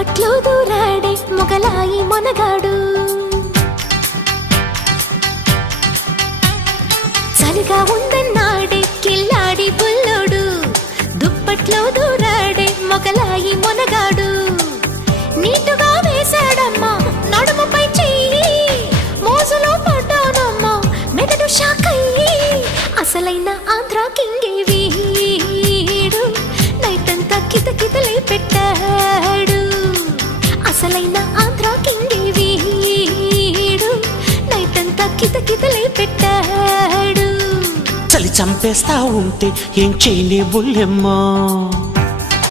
దుప్పట్లో దూరాడే మొగలాయి మొనగాడు చలిగా ఉందన్నాడే కిల్లాడి బుల్లోడు దుప్పట్లో దూరాడే మొగలాయి మొనగాడు నీటుగా వేశాడమ్మా నడుముపై చెయ్యి మోజులో పడ్డానమ్మా మెదడు షాకయ్యి అసలైన ఆంధ్రా కింగే వీడు నైటంతా కితకితలే పెట్టాడు అసలైన ఆంధ్రా కింగే వీడు నైటంతా కితకితలే పెట్టాడు చలి చంపేస్తా ఉంటే ఏం చేయనే బుల్లెమ్మా